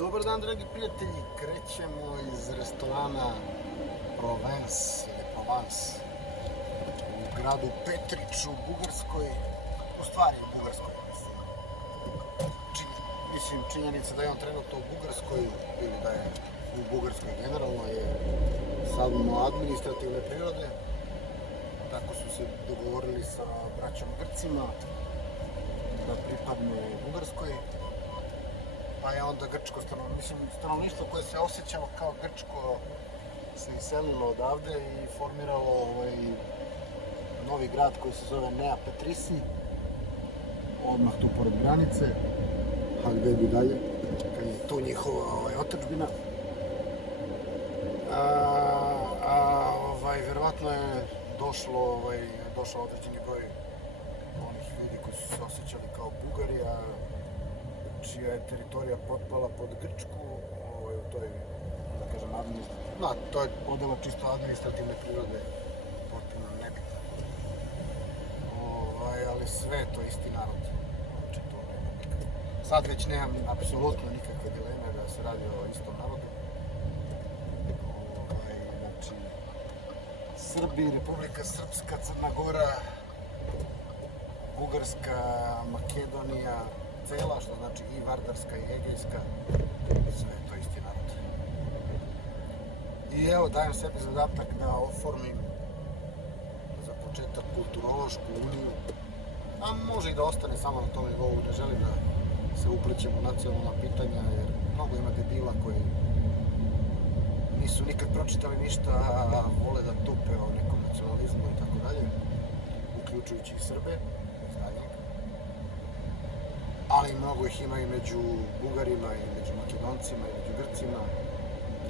Dobar dan, dragi prijatelji. Krećemo iz restorana Provence ili Provence u gradu Petrić u Bugarskoj. U stvari u Bugarskoj, mislim. Činjenica da je on trenutno u Bugarskoj ili da je u Bugarskoj generalno je samo administrativne prirode. Tako su se dogovorili sa braćom Grcima da pripadne Bugarskoj. Pa je onda grčko stanovništvo koje se osjećalo kao grčko se iselilo odavde i formiralo novi grad koji se zove Nea Petrisi, odmah tu pored granice, a gde bi dalje, kad je tu njihova otadžbina. Verovatno je došao određeni broj onih ljudi koji su se osjećali kao Bugari, a čija je teritorija potpala pod Grčku, u toj, da kažem, to je podela čisto administrativne prirode, potpuno nebitno. Ali sve je to isti narod. Znači, to nema nikakve. Sad već nemam apsolutno nikakve dileme da se radi o istom narodu. Znači, Srbi, Republika Srpska, Crna Gora, Bugarska, Makedonija, cela, što znači i Vardarska i Egejska, sve je to isti narod. I evo, dajem sebi zadatak da oformim za početak kulturološku uniju, a može i da ostane samo na tom nivou, ne želim da se uplićem u nacionalna pitanja, jer mnogo ima debila koji nisu nikad pročitali ništa, a vole da tupe o nekom nacionalizmu i tako dalje, uključujući i Srbe, ali mnogo ih ima i među Bugarima, i među Makedoncima, i među Grcima.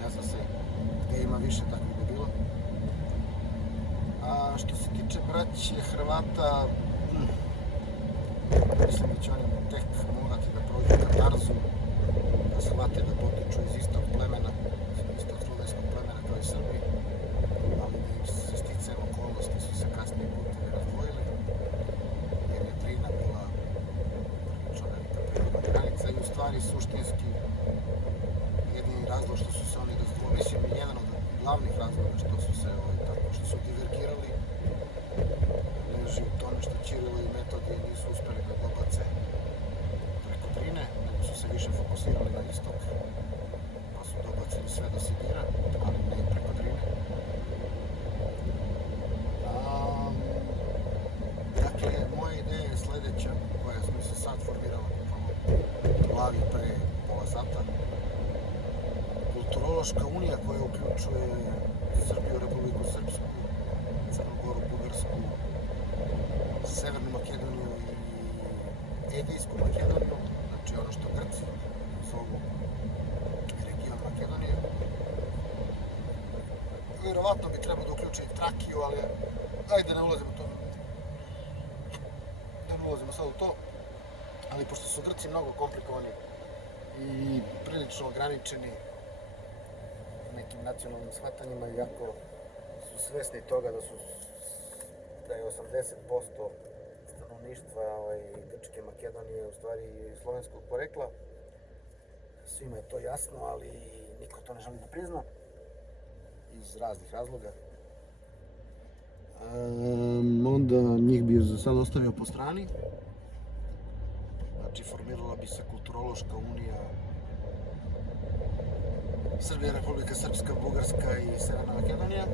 Ne zna se gde ima više takvih debila. A što se tiče braće Hrvata, mislim da će oni tek morati da prođu katarzu, da shvate da potiču iz istog plemena, istog slovenskog plemena kao i Srbi, ali da im se sticajem okolnosti su se kasnije putevi razdvojili, jer je Drina bila granica i u stvari suštinski jedini razlog što su se oni razdvojili, mislim jedan od glavnih razloga što su divergirali leži u tome što Ćirilo i Metodije nisu uspeli da dobace preko Drine, nego su se više fokusirali na istok, pa su dobacili sve do Sigira, ali ne i preko Drine. Dakle, moja ideja je sledeća, koja mi se sad formirala u glavi pre pola sata. Kulturološka unija koja uključuje Srbiju, Republiku Srpsku, Crnu Goru, Bugarsku, Severnu Makedoniju i Egejsku Makedoniju, znači ono što Grci zovu region Makedonije. Vjerovatno bi trebalo da uključi i Trakiju, ali ajde ne ulazimo to. Ne ulazimo sad u to. Ali pošto su Grci mnogo komplikovani i prilično ograničeni nekim nacionalnim shvatanjima, iako su svesni toga da je 80% stanovništva Grčke Makedonije u stvari slovenskog porekla, svima je to jasno, ali niko to ne želi da prizna iz raznih razloga. Onda njih bi za sad ostavio po strani. Znači, formirala bi se kulturološka unija Srbija, Republika Srpska, Bugarska i Severna Makedonija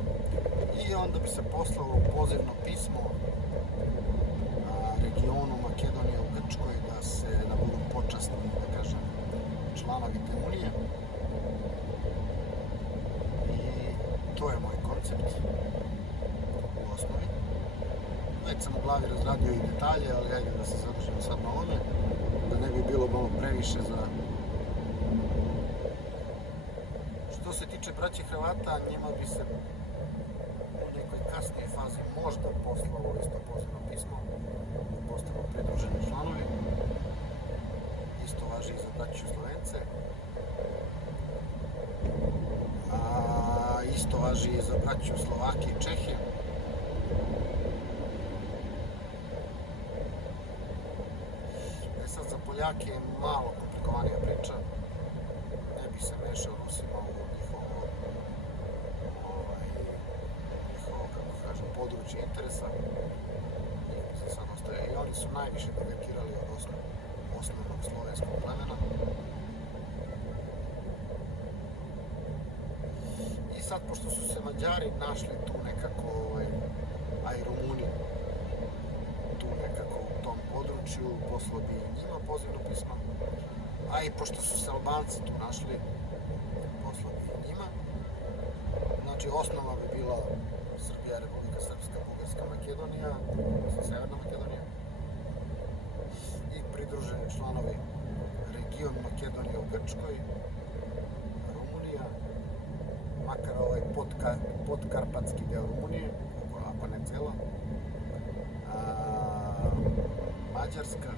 i onda bi se poslalo pozivno pismo regionu Makedonije u Grčkoj da budu počasni, da kažem, članovi te unije. I to je moj koncept u osnovi. Već sam u glavi razradio i detalje, ali ajde da se zadržimo sad na ovome, da ne bi bilo malo previše za... Što se tiče braće Hrvata, njima bi se u nekoj kasnijoj fazi možda poslalo isto pozivno pismo, da postanu pridruženi članovi. Isto važi i za braću Slovence. Isto važi i za braću Slovake i Čehe. Sad za Poljake je malo komplikovanija priča. bi se mešao Rusima u njihovo, kako kažem, područje interesa. I sad ostaje. I oni su najviše divertirali od osnovnog slovenskog plemena. I sad, pošto su se Mađari našli tu nekako, a i Rumuni tu nekako u tom području, poslao bi njima pozivno pismo, a i pošto su se Albanci tu našli, poslao bi njima. Znači, osnova bi bila Srbija, Republika Srpska, Bugarska, Makedonija, Severna Makedonija i pridruženi članovi region Makedonija u Grčkoj, Rumunija, makar ovaj podkarpatski deo Rumunije, ako ne cela, Mađarska,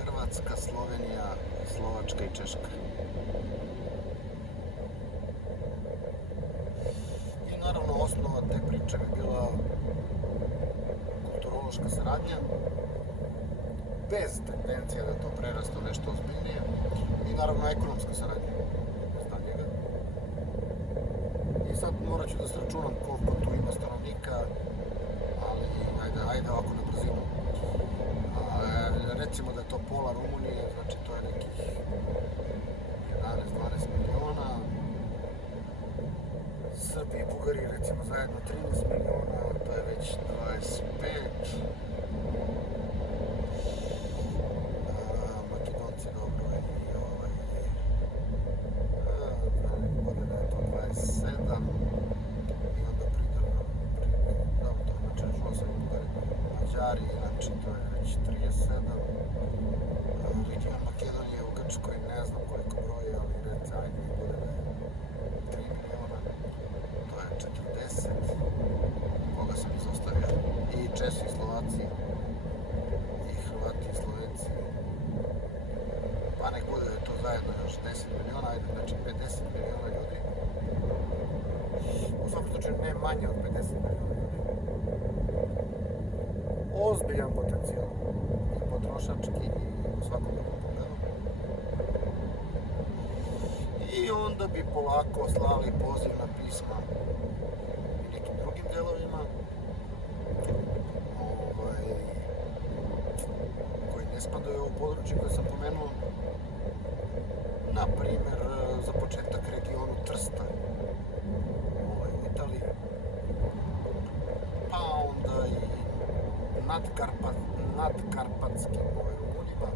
Hrvatska, Slovenija, Slovačka i Češka. I naravno osnova te priče bi bila kulturološka saradnja, bez tendencija da to preraste u nešto ozbiljnije, i naravno ekonomska saradnja za njega. I sad morat ću da se računam koliko tu ima stanovnika, ali ajde ovako na brzinu. Recimo da je to pola Rumunije, znači to je nekih 11-12 miliona. Srbi i Bugari recimo zajedno 13 miliona, to je već 25. Makedonci dobro bude da je to 27. I onda dobro, to znači računao sam i Bugari. Mađari, znači to je već 37. Region Makedonije u Grčkoj, ne znam koliko broje, ali reci, ajde mi bude da je 3 miliona, to je 40. Koga sam izostavio? I Česi, i Slovaci, i Hrvati, i Slovenci. Pa nek bude da je to zajedno još 10 miliona, ajde, znači 50 miliona ljudi. U svakom slučaju ne manje od 50 miliona ljudi. Ozbiljan potencijal, i potrošački, i u svakom drugom pogledu. I onda bi polako slali pozivna pisma i nekim drugim delovima koji ne spadaju u područje koje sam pomenuo. Na primjer, za početak regionu Trsta u Italiji, pa onda i nadkarpatskim Rumunima,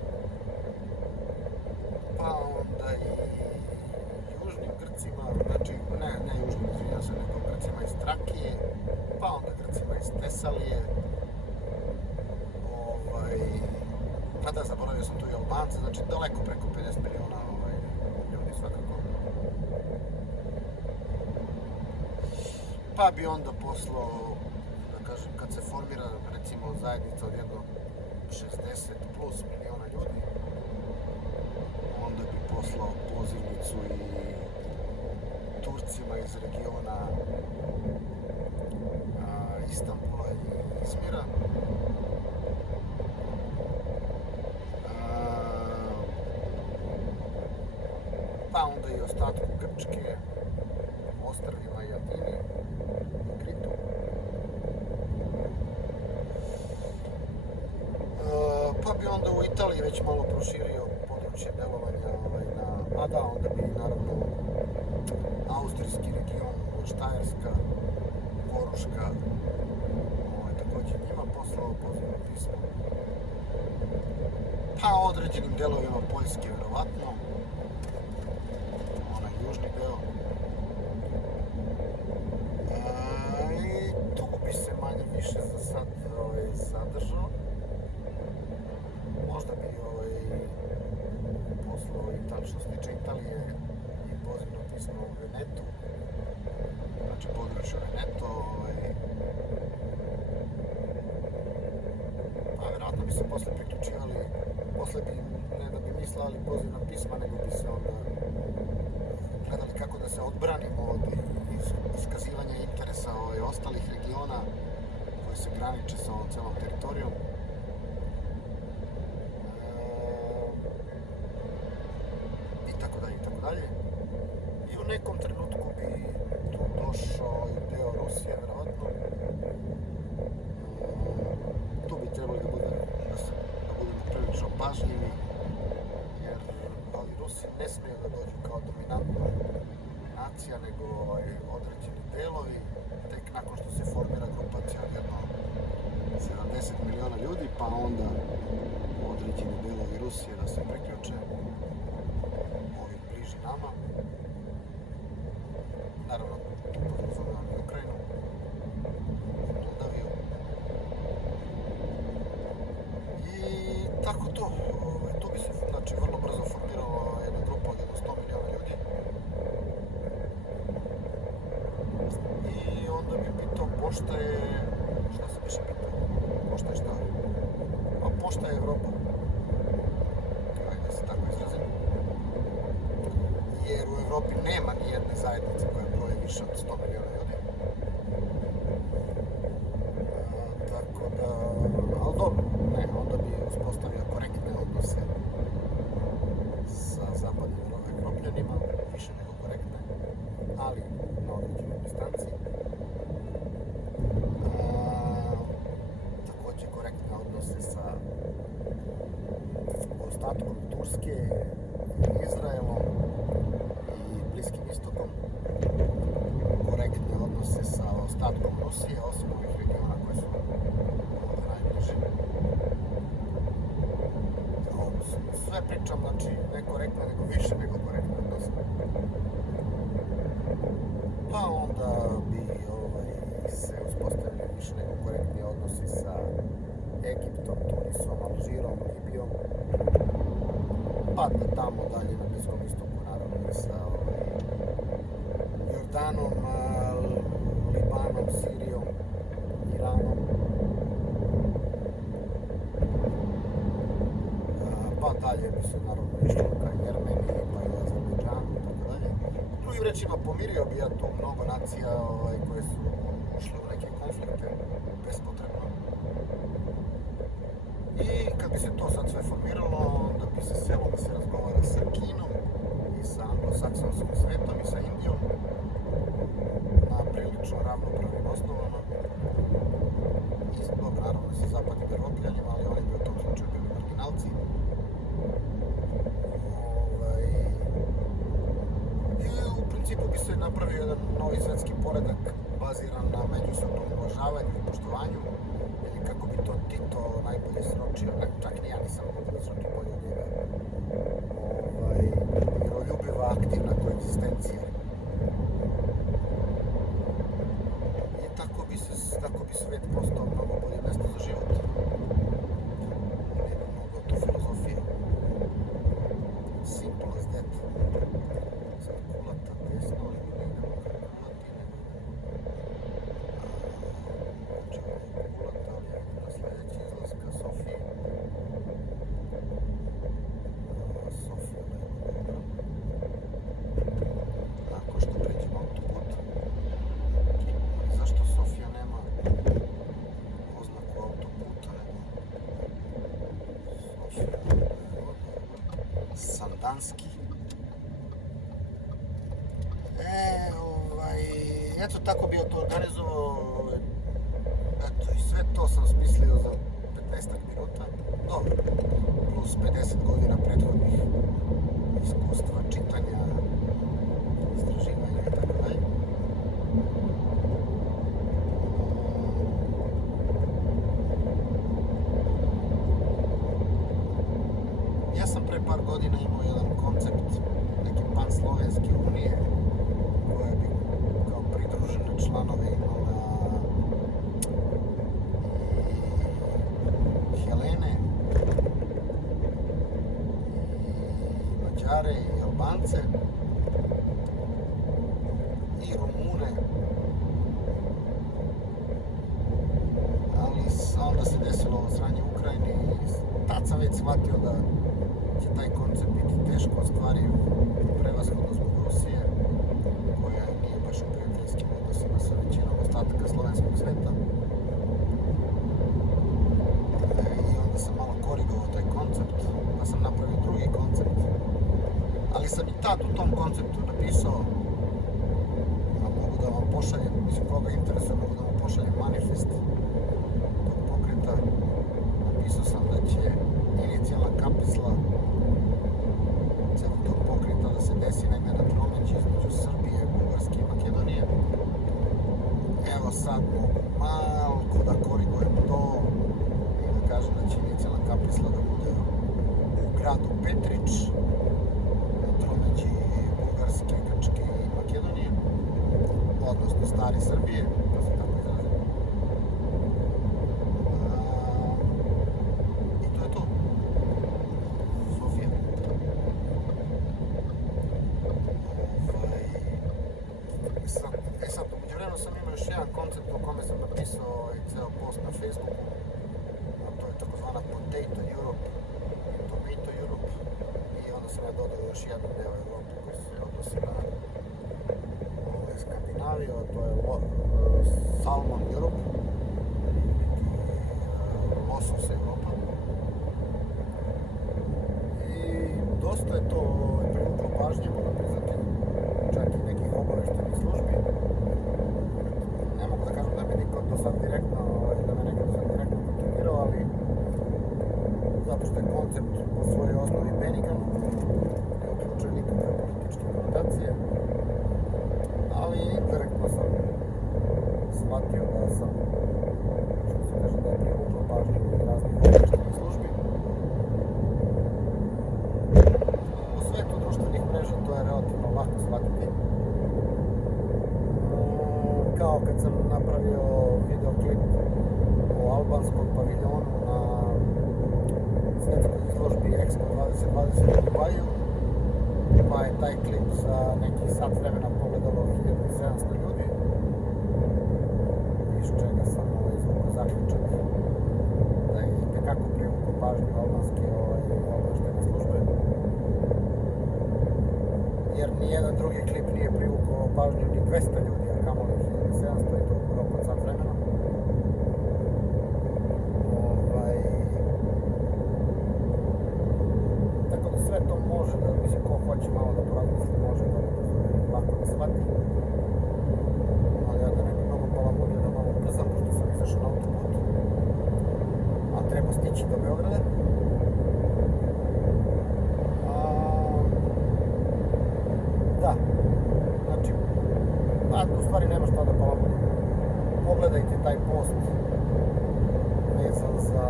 pa onda i južnim Grcima, znači ne južnim, izvinjam se, nego Grcima iz Trakije, pa onda Grcima iz Tesalije, pa da, zaboravio sam tu i Albance, znači daleko preko 50 miliona ljudi svakako. Pa bi onda poslao, da kažem, kad se formira recimo zajednica od jedno 60 plus miliona ljudi, onda bi poslao pozivnicu i Turcima iz regiona Istanbula i Izmira. Pa onda i ostatku Grčke, ostrvima i Atini i Kritu. Pa bi onda u Italiji već malo proširio područje delovanja onda bi naravno austrijski region, Štajerska, Koruška, također njima poslao pozivno pismo. Pa određenim delovima Poljske vjerovatno, onaj južni deo. I tu bi se manje više za sad zadržao. Možda bi poslao i tako što se tiče Italije i pozivno pismo u Venetu, znači području Veneto, pa vjerojatno bi se posle priključivali, posle bi, ne da bi mi slali pozivna pisma, nego bi se onda gledali kako da se odbranimo od iskazivanja interesa ostalih regiona koji se graniče sa ovom celom teritorijom. nekom trenutku bi tu došao i deo Rusije, vjerovatno. Tu bi trebali da budemo prilično pažljivi, jer Rusi ne smiju da dođu kao dominantna nacija, nego određeni delovi. Tek nakon što se formira grupacija od jedno 70 miliona ljudi, pa onda određeni delovi Rusije da se priključe, ovi bliži nama. Naravno, tu podrazumijemo i Ukrajinu, Moldaviju. I tako to. Tu bi se znači vrlo brzo formirala jedna grupa od jedno 100 miliona ljudi. I onda bi pitao pošta je... Šta se više pitao? Pošta je šta? A pošta je Evropa. Ajde da se tako izrazim. Jer u Evropi nema ni jedne zajednice koja broji više od 100 miliona ljudi. Tako da... Ali dobro, ne, onda bi uspostavio korektne odnose sa zapadnim Evropljanima, više nego korektne, ali na određenoj distanci. Također korektne odnose sa ostatkom Turske, Izraelom i Bliskim istokom. Korektne odnose sa ostatkom Rusije, osim ovih regiona koje su najbliže. Sve pričam, znači, ne korektno, nego više nego korektno odnose. Pa onda bi se uspostavili više nego korektni odnosi sa Egiptom, Tunisom, Alžirom, Libijom. Pa da tamo dalje na Bliskom istoku, naravno i sa Jordanom, Libanom, Sirijom, Iranom. Pa dalje bi se naravno išlo ka Jermeniji, pa i Azerbejdžanu i tako dalje. Drugim rečima, pomirio bi ja tu mnogo nacija koje su ušle u neke konflikte bespotrebno. I kad bi se to sad sve formiralo, onda bi se selo da se razgovara sa Kinom i sa anglosaksonskim svetom i sa Indijom na prilično ravnopravnim osnovama. Isto, naravno, sa zapadnim Evropljanima, ali oni bi u tom slučaju bili marginalci. I u principu bi se napravio jedan novi svetski poredak baziran na međusobnom uvažavanju i poštovanju, ili kako bi to Tito najbolje sročio, čak ni ja nisam mogu da sročim bolje od njega. Miroljubiva aktivna koegzistencija. I tako bi svijet postao mnogo bolje mjesto za život. Nema mnogo tu filozofije. Simple as that. Sad kulata desno, ali mi ne idemo kako kulati, nego idemo. Kulata, ali ajde na sljedeći izlaz ka Sofiji. Sofija da je dobro. Nakon što pređemo autoput. Zašto Sofija nema oznaku autoputa, nego Sofija, Sandanski. Eto tako bi ja to organizovao. Eto, i sve to sam smislio za 15 minuta. Dobro, plus 50 godina prethodnih iskustva, čitanja, istraživanja i tako dalje. Ja sam pre par godina imao jedan koncept neke pan-slovenske unije koja bi kao pridružene članove imala i Helene, i Mađare, i Albance, i Rumune. Ali onda se desilo ovo sranje u Ukrajini i tad sam već shvatio da će taj koncept biti teško ostvariv, prevashodno zbog Rusije, koja nije baš u prijateljskim odnosima sa većinom ostataka slovenskog sveta. I onda sam malo korigovao taj koncept, pa sam napravio drugi koncept. Ali sam i tad u tom konceptu napisao vam pošaljem, mislim koga interesuje, mogu da vam pošaljem manifest tog pokreta. Napisao sam da će inicijalna kapisla celog tog pokreta da se desi negdje na tromeđi između Srbije, Bugarske i Makedonije. Evo sad mogu malko da korigujem to i da kažem da će inicijalna kapisla da bude u gradu Petrić, na tromeđi Bugarske, Grčke i Makedonije, odnosno stare Srbije, da se tako izrazim. I to je to. Sofija. Sad, umeđu vremenu sam imao još jedan koncept o kome sam napisao ceo post na Facebooku, a to je takozvana Potato Europe, Tomato Europe, i onda sam ja dodao još jedan deo Europe koji se odnosi na Skandinaviju, a to je Salmon Europe, losos Europa. I dosta je to privuklo pažnje, moram priznati, čak i nekih obaveštenih službi. Ne mogu da kažem da me niko do sad direktno, da me nekad do sad direktno kontaktirao, ali zato što je koncept po svojoj osnovi benigan, ne uključuje nikakve političke konotacije, ali indirektno sam shvatio da sam, što se kaže, da je privuklo pažnje raznih obaveštenih službi. U svetu društvenih mreža to je relativno lako shvatiti. Kao kad sam napravio videoklip o albanskom paviljonu na svetskoj izložbi Expo 2020 u Dubaju, pa je taj klip za nekih sat vremena pogledalo 1700 ljudi, iz čega sam izvukao zaključak da je itekako privukao pažnju albanske obaveštajne službe, jer nijedan drugi klip nije privukao pažnju ni 200 ljudi, a kamoli 1700, i to u roku od sat vremena. Tako da sve to može da, mislim, ko hoće malo da porazmisli, može da lako da shvati. Ali ja da ne bi mnogo palamudio, da malo ubrzam, pošto sam izašao na autoput, a treba stići do Beograda. Da, znači, u stvari nema šta da palamudim. Pogledajte taj post vezan za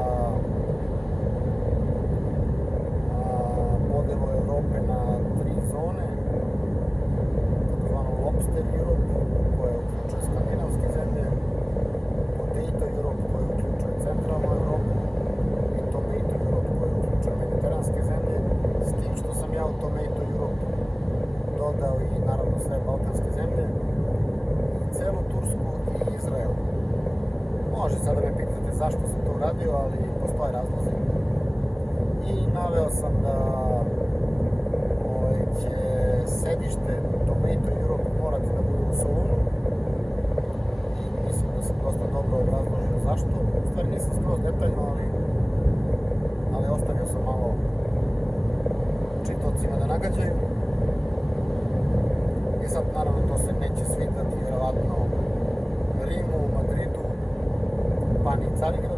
podelu Evrope na 3 zone, takozvano Lobster Europe, koja uključuje skandinavske zemlje, Potato Europe, koja uključuje centralnu Evropu, i Tomato Europe, koja uključuje mediteranske zemlje, s tim što sam ja u Tomato Europe dodao i naravno sve balkanske zemlje, celu Tursku i Izrael. Može sada me pitate zašto sam to uradio, ali postoje razlozi. I naveo sam da će sedište Tomato Europe morati da bude u Solunu, i mislim da sam dosta dobro obrazložio zašto. U stvari nisam skroz detaljno, ali ostavio sam malo čitocima da nagađaju. I sad naravno to se neće svidjeti vjerovatno Rimu, Madridu, pa ni Carigradu.